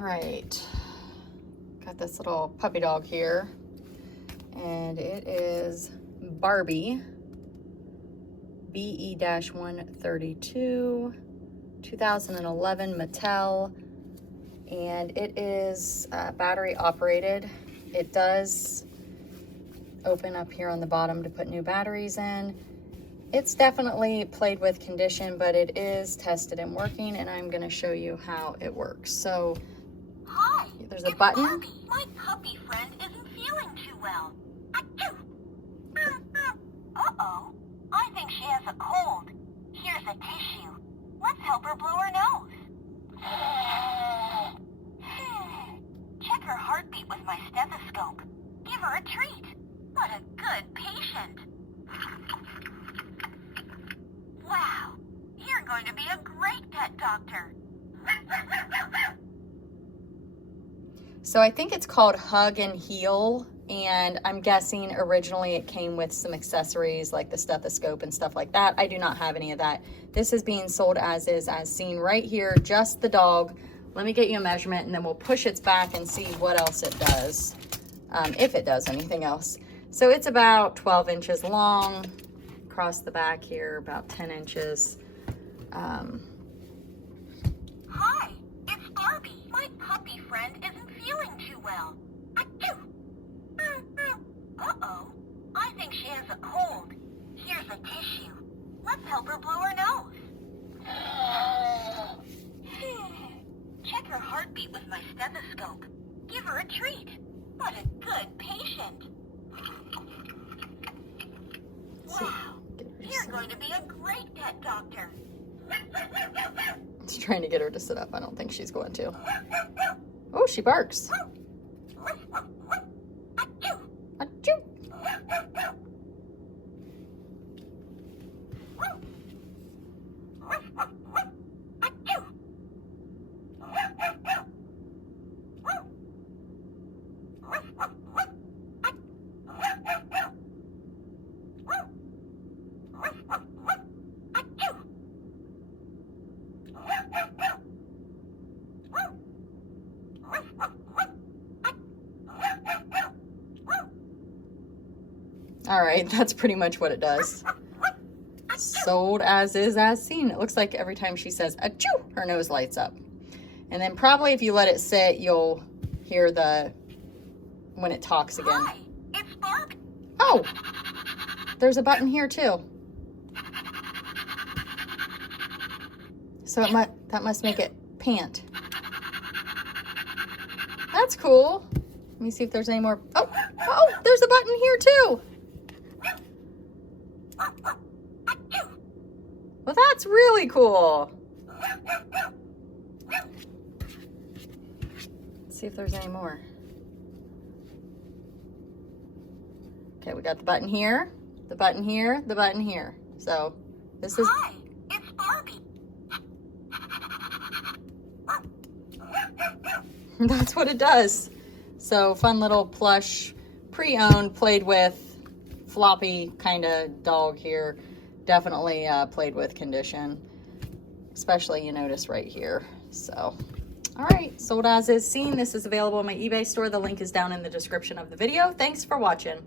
right, got this little puppy dog here, and it is Barbie, BE-132, 2011 Mattel, and it is battery operated. It does open up here on the bottom to put new batteries in. It's definitely played with condition, but it is tested and working, and I'm going to show you how it works. So, hi, there's a button. Barbie. My puppy friend isn't feeling too well. Uh-oh. I think she has a cold. Here's a tissue. Let's help her blow her nose. Check her heartbeat with my stethoscope. Give her a treat. What a good patient. Wow, you're going to be a great pet doctor. So I think it's called Hug and Heal, and I'm guessing originally it came with some accessories like the stethoscope and stuff like that. I do not have any of that. This is being sold as is, as seen right here, just the dog. Let me get you a measurement, and then we'll push its back and see what else it does, if it does anything else. So it's about 12 inches long, across the back here, about 10 inches. Hi, it's Barbie. My puppy friend isn't feeling too well. Uh-oh. I think she has a cold. Here's a tissue. Let's help her blow her nose. Check her heartbeat with my stethoscope. Give her a treat. What a good patient. Wow, you're going to be a great pet doctor. It's trying to get her to sit up. I don't think she's going to. Oh, she barks. Achoo. All right, that's pretty much what it does. Sold as is, as seen. It looks like every time she says achoo, her nose lights up. And then probably if you let it sit, you'll hear when it talks again. Hi, it's Barbie. Oh, there's a button here too. So that must make it pant. That's cool. Let me see if there's any more. Oh, there's a button here too. Well, that's really cool. Let's see if there's any more. Okay, we got the button here, the button here, the button here. So this is... Hi, it's Barbie. That's what it does. So fun little plush, pre-owned, played with, floppy kind of dog here. Definitely played with condition, especially you notice right here. So, all right, sold as is seen. This is available on my eBay store. The link is down in the description of the video. Thanks for watching.